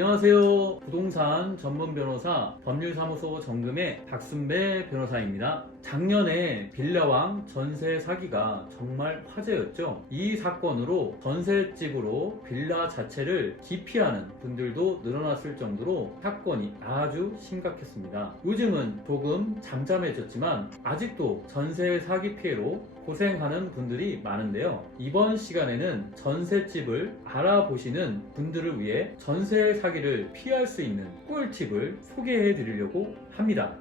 안녕하세요. 부동산 전문 변호사 법률사무소 정금의 박순배 변호사입니다. 작년에 빌라왕 전세 사기가 정말 화제였죠. 이 사건으로 전셋집으로 빌라 자체를 기피하는 분들도 늘어났을 정도로 사건이 아주 심각했습니다. 요즘은 조금 잠잠해졌지만 아직도 전세 사기 피해로 고생하는 분들이 많은데요. 이번 시간에는 전셋집을 알아보시는 분들을 위해 전세 사기를 피할 수 있는 꿀팁을 소개해 드리려고 합니다.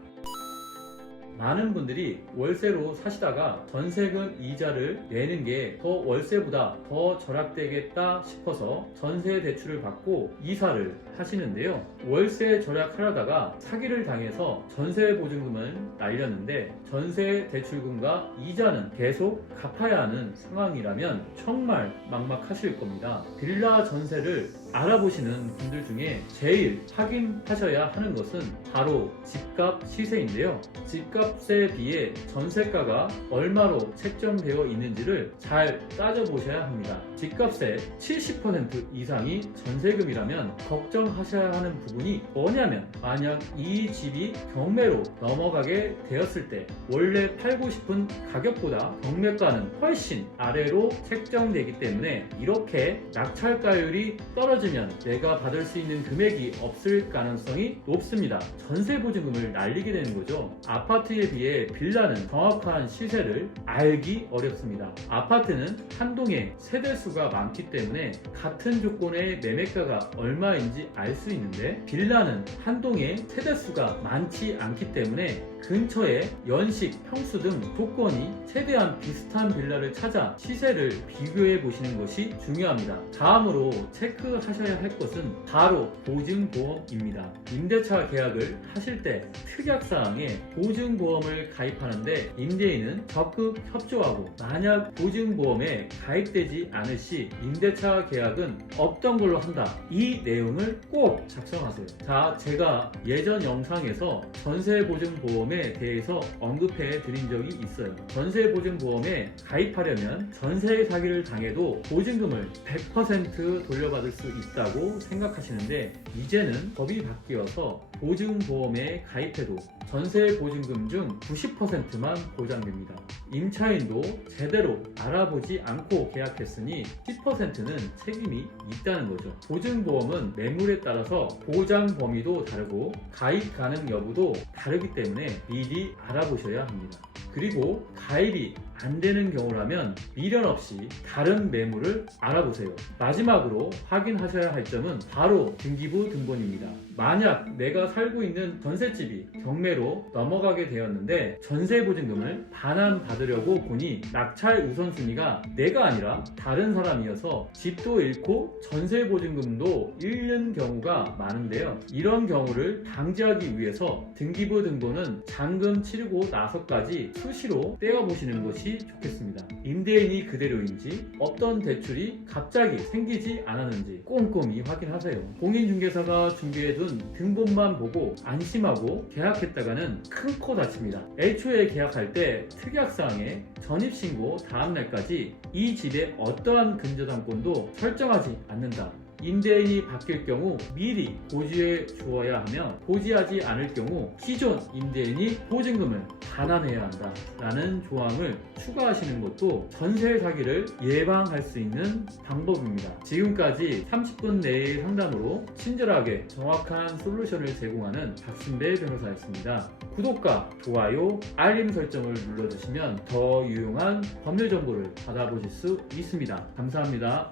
많은 분들이 월세로 사시다가 전세금 이자를 내는 게 더 월세보다 더 절약되겠다 싶어서 전세 대출을 받고 이사를 하시는데요. 월세 절약하려다가 사기를 당해서 전세 보증금을 날렸는데 전세 대출금과 이자는 계속 갚아야 하는 상황이라면 정말 막막하실 겁니다. 빌라 전세를 알아보시는 분들 중에 제일 확인하셔야 하는 것은 바로 집값 시세인데요. 집값 에 비해 전세가가 얼마로 책정되어 있는지를 잘 따져보셔야 합니다. 집값의 70% 이상이 전세금이라면 걱정하셔야 하는 부분이 뭐냐면 만약 이 집이 경매로 넘어가게 되었을 때 원래 팔고 싶은 가격보다 경매가는 훨씬 아래로 책정되기 때문에 이렇게 낙찰가율이 떨어지면 내가 받을 수 있는 금액이 없을 가능성이 높습니다. 전세 보증금을 날리게 되는 거죠. 아파트에 비해 빌라는 정확한 시세를 알기 어렵습니다. 아파트는 한 동에 세대 수가 많기 때문에 같은 조건의 매매가가 얼마인지 알 수 있는데 빌라는 한 동에 세대 수가 많지 않기 때문에 때문에 근처에 연식, 평수 등 조건이 최대한 비슷한 빌라를 찾아 시세를 비교해 보시는 것이 중요합니다. 다음으로 체크하셔야 할 것은 바로 보증보험입니다. 임대차 계약을 하실 때 특약사항에 보증보험을 가입하는데 임대인은 적극 협조하고 만약 보증보험에 가입되지 않을 시 임대차 계약은 없던 걸로 한다. 이 내용을 꼭 작성하세요. 자, 제가 예전 영상에서 전세보증보험 에 대해서 언급해 드린 적이 있어요. 전세보증보험에 가입하려면 전세 사기를 당해도 보증금을 100% 돌려받을 수 있다고 생각하시는데 이제는 법이 바뀌어서 보증보험에 가입해도 전세 보증금 중 90%만 보장됩니다. 임차인도 제대로 알아보지 않고 계약했으니 10%는 책임이 있다는 거죠. 보증보험은 매물에 따라서 보장 범위도 다르고 가입 가능 여부도 다르기 때문에 미리 알아보셔야 합니다. 그리고 가입이 안 되는 경우라면 미련 없이 다른 매물을 알아보세요. 마지막으로 확인하셔야 할 점은 바로 등기부 등본입니다. 만약 내가 살고 있는 전셋집이 경매로 넘어가게 되었는데 전세 보증금을 반환 받으려고 보니 낙찰 우선순위가 내가 아니라 다른 사람이어서 집도 잃고 전세 보증금도 잃는 경우가 많은데요. 이런 경우를 방지하기 위해서 등기부 등본은 잔금 치르고 나서까지 수시로 떼어보시는 것이 좋겠습니다. 임대인이 그대로인지 어떤 대출이 갑자기 생기지 않았는지 꼼꼼히 확인하세요. 공인중개사가 준비해둔 등본만 보고 안심하고 계약했다가는 큰 코 다칩니다. 애초에 계약할 때 특약사항에 전입신고 다음날까지 이 집에 어떠한 근저당권도 설정하지 않는다. 임대인이 바뀔 경우 미리 고지해 주어야 하며 고지하지 않을 경우 기존 임대인이 보증금을 반환해야 한다 라는 조항을 추가하시는 것도 전세 사기를 예방할 수 있는 방법입니다. 지금까지 30분 내의 상담으로 친절하게 정확한 솔루션을 제공하는 박순배 변호사였습니다. 구독과 좋아요, 알림 설정을 눌러주시면 더 유용한 법률 정보를 받아보실 수 있습니다. 감사합니다